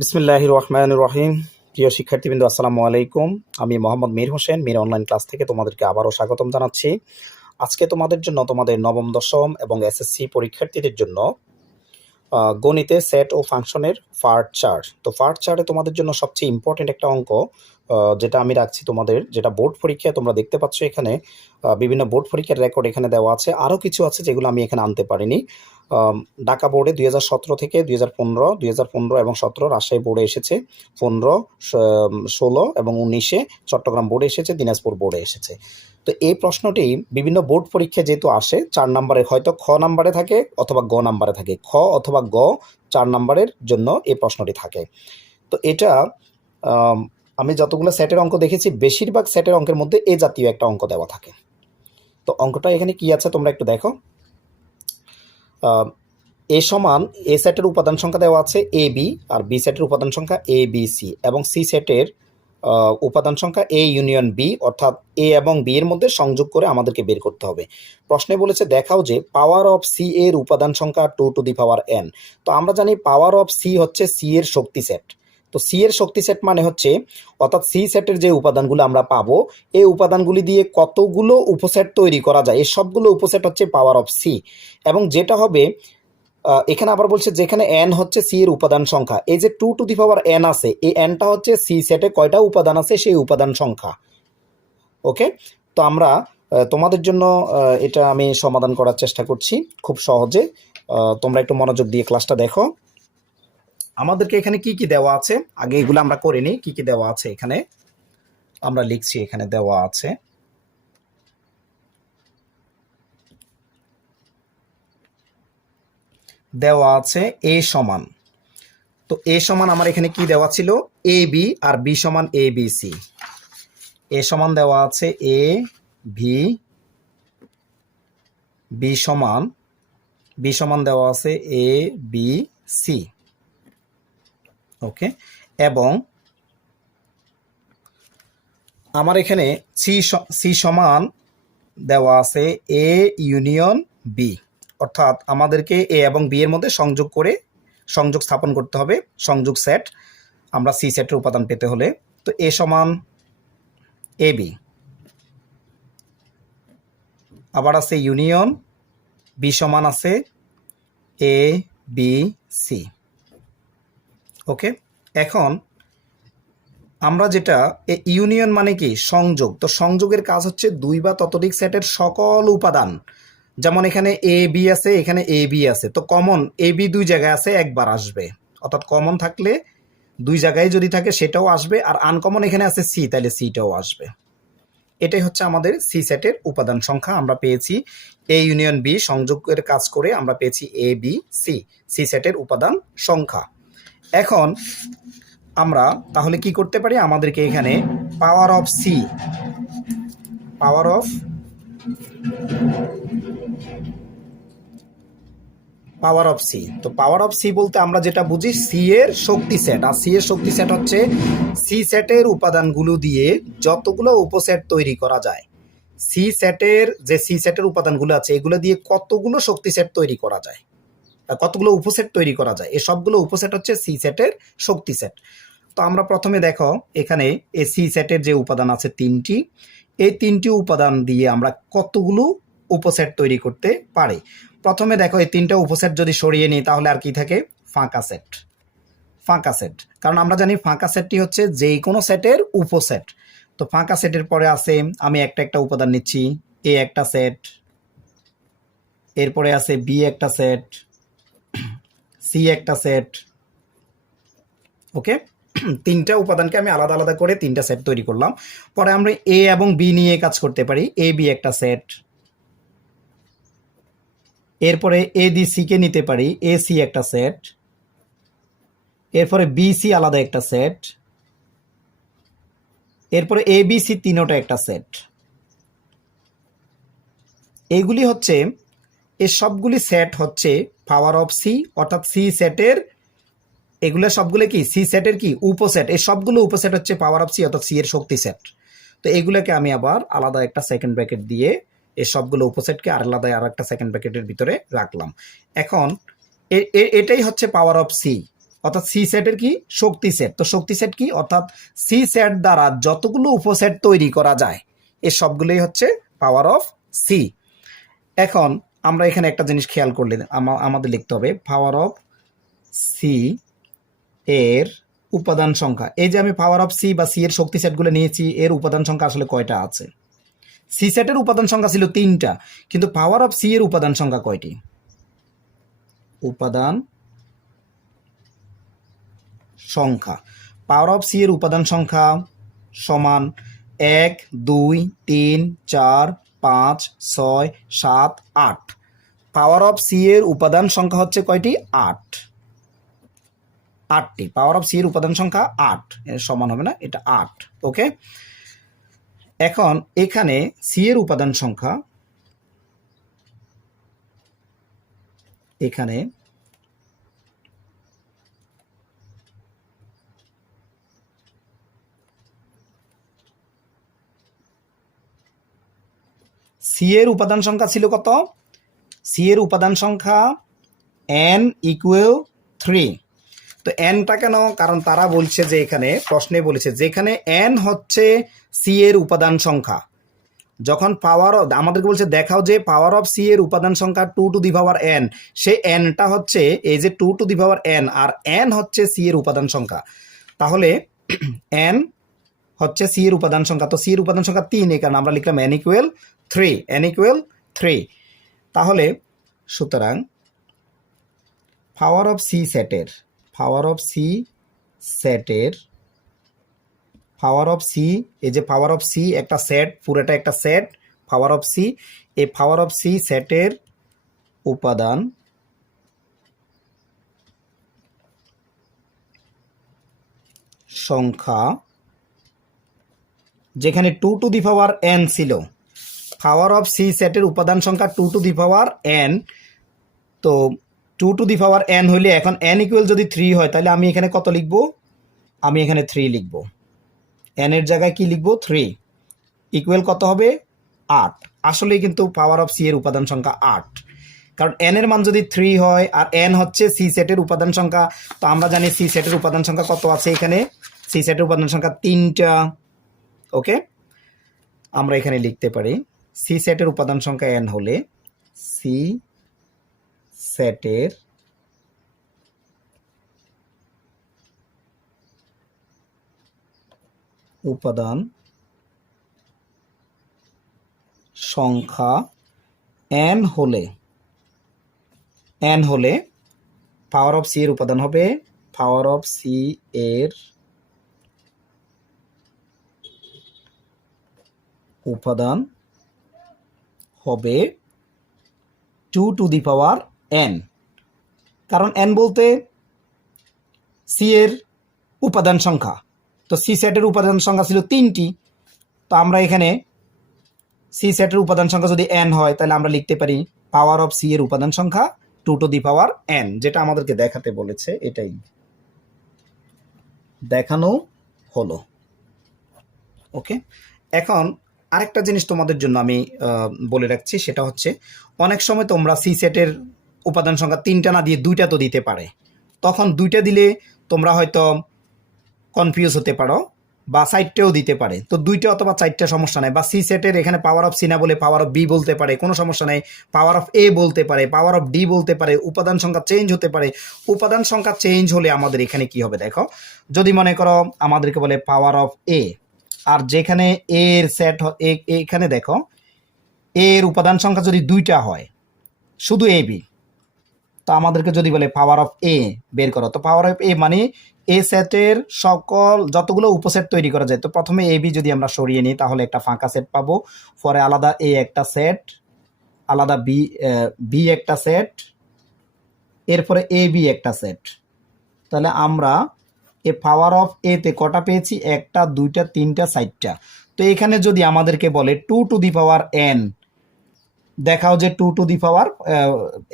বিসমিল্লাহির রহমানির রহিম। প্রিয় শিক্ষার্থীবৃন্দ, আসসালামু আলাইকুম। আমি মোহাম্মদ মীর হোসেন। মীর অনলাইন ক্লাস থেকে তোমাদেরকে আবারও স্বাগতম জানাচ্ছি। আজকে তোমাদের জন্য তোমাদের নবম দশম এবং এসএসসি পরীক্ষার্থীদের জন্য গণিতে সেট ও ফাংশনের পার্ট 4। তো পার্ট 4-এ তোমাদের জন্য সবচেয়ে ইম্পর্টেন্ট একটা অঙ্ক যেটা আমি রাখছি তোমাদের, যেটা বোর্ড পরীক্ষায় তোমরা দেখতে পাচ্ছ এখানে বিভিন্ন বোর্ড পরীক্ষার রেকর্ড এখানে দেওয়া আছে। আরও কিছু আছে যেগুলো আমি এখানে আনতে পারিনি। ঢাকা বোর্ডে 2017 থেকে 2015 এবং 17 রাজশাহী বোর্ডে এসেছে, 15, 16 এবং 19-এ চট্টগ্রাম বোর্ডে এসেছে, দিনাজপুর বোর্ডে এসেছে। তো এই প্রশ্নটি বিভিন্ন বোর্ড পরীক্ষা যেহেতু আসে 4 নম্বরে, হয়তো খ নাম্বারে থাকে অথবা গ নাম্বারে থাকে, খ অথবা গ 4 নম্বরের জন্য এই প্রশ্নটি থাকে। তো এটা আমি যতগুলো সেটের অঙ্ক দেখেছি বেশিরভাগ সেটের অঙ্কের মধ্যে এ জাতীয় একটা অঙ্ক দেওয়া থাকে। তো অঙ্কটা এখানে কি আছে তোমরা একটু দেখো। এ সমান এ সেটের উপাদান সংখ্যা দেওয়া আছে এ বি, আর বি সেটের উপাদান সংখ্যা এ বি সি, এবং সি সেটের উপাদান সংখ্যা এ ইউনিয়ন বি, অর্থাৎ এ এবং বি এর মধ্যে সংযোগ করে আমাদেরকে বের করতে হবে। প্রশ্নে বলেছে দেখাও যে পাওয়ার অফ সি এর উপাদান সংখ্যা 2n। তো আমরা জানি পাওয়ার অফ সি হচ্ছে সি এর শক্তি সেট। তো সি এর শক্তি সেট মানে হচ্ছে, অর্থাৎ সি সেটের যে উপাদানগুলো আমরা পাবো এই উপাদানগুলি দিয়ে কতগুলো উপসেট তৈরি করা যায়, এই সবগুলো উপসেট হচ্ছে পাওয়ার অফ সি। এবং যেটা হবে এখানে আবার বলছে যেখানে n হচ্ছে সি এর উপাদান সংখ্যা, এই যে 2n আছে, এই nটা হচ্ছে সি সেটে কয়টা উপাদান আছে সেই উপাদান সংখ্যা। ওকে, তো আমরা তোমাদের জন্য এটা আমি সমাধান করার চেষ্টা করছি খুব সহজে। তোমরা একটু মনোযোগ দিয়ে ক্লাসটা দেখো। আমাদেরকে এখানে কি কি দেওয়া আছে আগে এগুলো আমরা করে নিই। কি কি দেওয়া আছে এখানে আমরা লিখছি। এখানে দেওয়া আছে এ সমান, তো এ সমান আমার এখানে কি দেওয়া ছিল এ বি, আর বি সমান এ বি সি। এ সমান দেওয়া আছে এ ভি, বি সমান দেওয়া আছে এ বি সি। ওকে, এবং আমার এখানে সি সমান দেওয়া আছে এ ইউনিয়ন বি, অর্থাৎ আমাদেরকে এ এবং বি এর মধ্যে সংযোগ স্থাপন করতে হবে, সংযোগ সেট আমরা সি সেটের উপাদান পেতে হলে। তো এ সমান এ বি, আবার আছে ইউনিয়ন, বি সমান আছে এ বি সি। ওকে, এখন আমরা যেটা ইউনিয়ন মানে কি সংযোগ, তো সংযোগের কাজ হচ্ছে দুই বা ততোধিক সেটের সকল উপাদান। যেমন এখানে এ বি আছে, এখানে এ বি আছে, তো কমন এ বি দুই জায়গায় আছে একবার আসবে, অর্থাৎ কমন থাকলে দুই জায়গায় যদি থাকে সেটাও আসবে, আর আনকমন এখানে আছে সি, তাহলে সিটাও আসবে। এটাই হচ্ছে আমাদের সি সেটের উপাদান সংখ্যা। আমরা পেয়েছি এ ইউনিয়ন বি, সংযোগের কাজ করে আমরা পেয়েছি এ বি সি, সি সেটের উপাদান সংখ্যা। এখন আমরা তাহলে কি করতে পারি, আমাদেরকে এখানে power of C, power of C, তো পাওয়ার অফ সি বলতে আমরা যেটা বুঝি সি এর শক্তি সেট, আর সি এর শক্তি সেট হচ্ছে সি সেটের উপাদানগুলো দিয়ে যতগুলো উপসেট তৈরি করা যায়। সি সেটের উপাদানগুলো আছে এগুলো দিয়ে কতগুলো শক্তি সেট তৈরি করা যায়, কতগুলো উপসেট তৈরি করা যায়, এই সবগুলো উপসেট হচ্ছে সি সেটের শক্তি সেট। তো আমরা প্রথমে দেখো এখানে এই সি সেটের যে উপাদান আছে তিনটি, এই তিনটি উপাদান দিয়ে আমরা কতগুলো উপসেট তৈরি করতে পারি। প্রথমে দেখো এই তিনটা উপসেট যদি সরিয়ে নিই তাহলে আর কি থাকে, ফাঁকা সেট। কারণ আমরা জানি ফাঁকা সেটটি হচ্ছে যেই কোনো সেটের উপসেট। তো ফাঁকা সেটের পরে আছে, আমি একটা একটা উপাদান নিচ্ছি, এ একটা সেট, এরপরে আছে বি একটা সেট, সি একটা সেট। ওকে, তিনটা উপাদানকে আমি আলাদা আলাদা করে তিনটা সেট তৈরি করলাম। পরে আমরা এ এবং বি নিয়ে কাজ করতে পারি, এ বি একটা সেট, এরপরে এ ডি সি কে নিতে পারি, এ সি একটা সেট, এরপরে বি সি আলাদা একটা সেট, এরপরে এ বি সি তিনোটা একটা সেট। এইগুলি হচ্ছে, এই সবগুলি সেট হচ্ছে পাওয়ার অফ সি, অর্থাৎ সি সেটের, এগুলো সবগুলো কি সি সেটের কি উপসেট, এই সবগুলো উপসেট হচ্ছে পাওয়ার অফ সি, অর্থাৎ সি এর শক্তি সেট। তো এগুলোকে আমি আবার আলাদা একটা সেকেন্ড ব্র্যাকেট দিয়ে এই সবগুলো উপসেটকে আলাদা আর একটা সেকেন্ড ব্র্যাকেটের ভিতরে রাখলাম। এখন এটাই হচ্ছে পাওয়ার অফ সি, অর্থাৎ সি সেটের কি শক্তি সেট। তো শক্তি সেট কি, অর্থাৎ সি সেট দ্বারা যতগুলো উপসেট তৈরি করা যায় এই সবগুলোই হচ্ছে পাওয়ার অফ সি। এখন আমরা এখানে একটা জিনিস খেয়াল করলে আমাদের লিখতে হবে পাওয়ার অফ সি এর উপাদান সংখ্যা। এই যে আমি পাওয়ার অফ সি বা সি এর শক্তি সেটগুলো নিয়েছি, এর উপাদান সংখ্যা আসলে কয়টা আছে? সি সেটের উপাদান সংখ্যা ছিল 3টা, কিন্তু পাওয়ার অফ সি এর উপাদান সংখ্যা কয়টি? উপাদান সংখ্যা, পাওয়ার অফ সি এর উপাদান সংখ্যা সমান 1 2 3 4 5 6 7 8। পাওয়ার অফ সি এর উপাদান সংখ্যা হচ্ছে কয়টি? 8টি। পাওয়ার অফ সি এর উপাদান সংখ্যা 8, এর সমান হবে না, এটা 8। ওকে, এখন এখানে সি এর উপাদান সংখ্যা, এখানে সি এর উপাদান সংখ্যা ছিল কত? সি এর উপাদান সংখ্যা n ইকুয়াল 3। তো nটা কেন? কারণ তারা বলছে যে এখানে প্রশ্নে বলেছে যেখানে n হচ্ছে সি এর উপাদান সংখ্যা, যখন পাওয়ার আমাদেরকে বলছে দেখাও যে পাওয়ার অফ সি এর উপাদান সংখ্যা 2 টু দি পাওয়ার n, সে nটা হচ্ছে এই যে 2 টু দি পাওয়ার n, আর n হচ্ছে সি এর উপাদান সংখ্যা। তাহলে n হচ্ছে সি এর উপাদান সংখ্যা, তো সি এর উপাদান সংখ্যা 3, এই কারণে আমরা লিখলাম n ইকুয়াল 3, n ইকুয়াল 3। তাহলে সুতরাং পাওয়ার অফ সি সেটের, পাওয়ার অফ সি সেটের, পাওয়ার অফ সি, এই যে পাওয়ার অফ সি একটা সেট, পুরোটা একটা সেট পাওয়ার অফ সি, এই পাওয়ার অফ সি সেটের উপাদান সংখ্যা, যেখানে 2 টু দি পাওয়ার n ছিল, পাওয়ার অফ সি সেটের উপাদান সংখ্যা 2 টু দি পাওয়ার n। তো 2 টু দি পাওয়ার n হইলে এখন n ইকুয়াল যদি 3 হয়, তাহলে আমি এখানে কত লিখব? আমি এখানে 3 লিখব। n এর জায়গায় কি লিখব? 3 ইকুয়াল কত হবে? 8। আসলে কিন্তু পাওয়ার অফ সি এর উপাদান সংখ্যা 8, কারণ n এর মান যদি 3 হয় আর n হচ্ছে সি সেটের উপাদান সংখ্যা, তো আমরা জানি সি সেটের উপাদান সংখ্যা কত আছে, এখানে সি সেটের উপাদান সংখ্যা 3টা। ওকে, আমরা এখানে লিখতে পারি সি সেটের উপাদান সংখ্যা n হলে সি সেটের উপাদান সংখ্যা n হলে পাওয়ার অফ সি এর উপাদান হবে, পাওয়ার অফ সি এর উপাদান হবে 2 টু দি পাওয়ার n। কারণ n বলতে সি এর উপাদান সংখ্যা, তো সি সেটের উপাদান সংখ্যা ছিল 3টি, তো আমরা এখানে সি সেটের উপাদান সংখ্যা যদি n হয়, তাহলে আমরা লিখতে পারি পাওয়ার অফ সি এর উপাদান সংখ্যা 2 টু দি পাওয়ার n, যেটা আমাদেরকে দেখাতে বলেছে, এটাই দেখানো হলো। ওকে, এখন আরেকটা জিনিস তোমাদের জন্য আমি বলে রাখছি, সেটা হচ্ছে অনেক সময় তোমরা সি সেটের উপাদান সংখ্যা 3টা না দিয়ে 2টা তো দিতে পারে, তখন 2টা দিলে তোমরা হয়তো কনফিউজ হতে পারো, বা 4টেও দিতে পারে। তো 2টা অথবা 4টা সমস্যা নেই, বা সি সেটের এখানে পাওয়ার অফ সি না বলে পাওয়ার অফ বি বলতে পারে, কোনো সমস্যা নেই। পাওয়ার অফ এ বলতে পারে, পাওয়ার অফ ডি বলতে পারে, উপাদান সংখ্যা চেঞ্জ হতে পারে। উপাদান সংখ্যা চেঞ্জ হলে আমাদের এখানে কি হবে দেখো, যদি মনে করো আমাদেরকে বলে পাওয়ার অফ এ, আর যেখানে এ এর সেট, এখানে দেখো এর উপাদান সংখ্যা যদি 2টা হয়, শুধু এ বি, তো আমাদেরকে যদি বলে পাওয়ার অফ এ বের করো, তো পাওয়ার অফ এ মানে এ সেটের সকল যতগুলো উপসেট তৈরি করা যায়। তো প্রথমে এ বি যদি আমরা সরিয়ে নিই, তাহলে একটা ফাঁকা সেট পাবো, পরে আলাদা এ একটা সেট, আলাদা বি একটা সেট, এরপরে এ বি একটা সেট। তাহলে আমরা এ পাওয়ার অফ এতে কটা পেয়েছি? 1টা 2টা 3টা 4টা। তো এখানে যদি আমাদেরকে বলে 2 টু দি পাওয়ার n, দেখাও যে 2 টু দি পাওয়ার,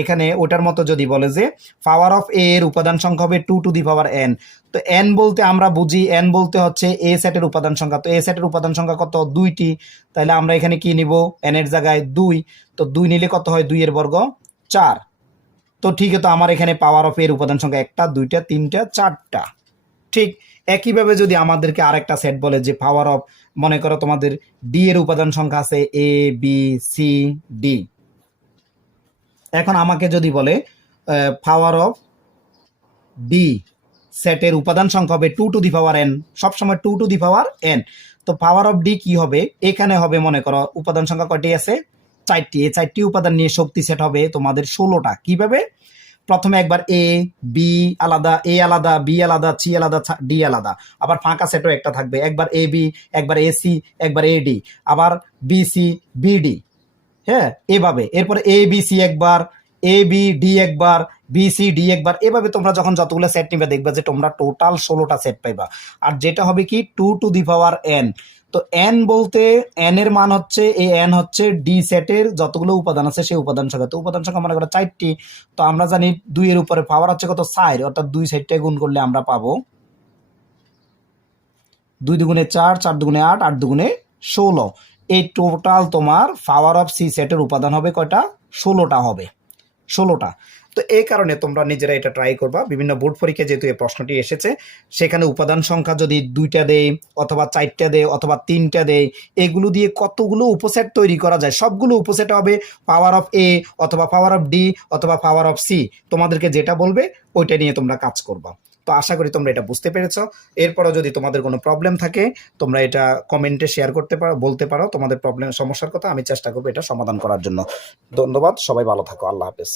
এখানে ওটার মতো যদি বলে যে পাওয়ার অফ এ এর উপাদান সংখ্যা হবে 2 টু দি পাওয়ার n, তো n বলতে আমরা বুঝি n বলতে হচ্ছে এ সেটের উপাদান সংখ্যা, তো এ সেটের উপাদান সংখ্যা কত? 2টি। তাহলে আমরা এখানে কি নিব? n এর জায়গায় 2, তো 2 নিলে কত হয়? 2 এর বর্গ 4। তো ঠিক আছে, তো আমার এখানে পাওয়ার অফ এর উপাদান সংখ্যা 1টা 2টা 3টা 4টা। ঠিক একইভাবে যদি আমাদেরকে আরেকটা সেট বলে যে পাওয়ার অফ, মনে করো তোমাদের ডি এর উপাদান সংখ্যা আছে এ বি সি ডি। এখন আমাকে যদি বলে পাওয়ার অফ ডি সেটের উপাদান সংখ্যা হবে 2 টু দি পাওয়ার এন, সবসময় 2 টু দি পাওয়ার এন। তো পাওয়ার অফ ডি কি হবে, এখানে হবে মনে করো উপাদান সংখ্যা কয়টি আছে, 4টি। এই 4টি উপাদান নিয়ে শক্তি সেট হবে তোমাদের 16টা। কিভাবে, প্রথমে একবার এ বি আলাদা, এ আলাদা, বি আলাদা, সি আলাদা, ডি আলাদা। আবার ফাঁকা সেটও একটা থাকবে, একবার এ বি, একবার এ সি, একবার এ ডি, আবার বি সি বি ডি। হ্যাঁ, এভাবে। এরপরে এ বি সি একবার, এ বি ডি একবার, বি সি ডি একবার। এভাবে তোমরা যখন যতগুলো সেট নিবে দেখবে যে তোমরা টোটাল 16টা সেট পাইবা। আর যেটা হবে কি 2 টু দি পাওয়ার এন। তো এন বলতে এন এর মান হচ্ছে, এই এন হচ্ছে ডি সেটের যতগুলো উপাদান আছে সেই উপাদান সংখ্যা। তো উপাদান সংখ্যা মনে করো 4টি। তো আমরা জানি 2 এর উপরে পাওয়ার হচ্ছে কত, 4, অর্থাৎ 2 সাইডটায় গুণ করলে আমরা পাবো 2 দুগুণে 4, 4 দুগুণে 8, 8 দুগুণে 16। এই টোটাল তোমার পাওয়ার অফ সি সেটের উপাদান হবে কয়টা, 16টা হবে, 16টা। তো এই কারণে তোমরা নিজেরা এটা ট্রাই করবা। বিভিন্ন বোর্ড পরীক্ষায় যেহেতু এই প্রশ্নটি এসেছে, সেখানে উপাদান সংখ্যা যদি 2টা দেয় অথবা 4টা দেয় অথবা 3টা দেয়, এগুলো দিয়ে কতগুলো উপসেট তৈরি করা যায়, সবগুলো উপসেট হবে পাওয়ার অফ এ অথবা পাওয়ার অফ ডি অথবা পাওয়ার অফ সি। তোমাদেরকে যেটা বলবে ওইটা নিয়ে তোমরা কাজ করবা। তো আশা করি তোমরা এটা বুঝতে পেরেছো। এরপরও যদি তোমাদের কোনো প্রবলেম থাকে তোমরা এটা কমেন্টে শেয়ার করতে পারো, বলতে পারো তোমাদের প্রবলেম সমস্যার কথা, আমি চেষ্টা করবো এটা সমাধান করার জন্য। ধন্যবাদ, সবাই ভালো থাকো, আল্লাহ হাফেজ।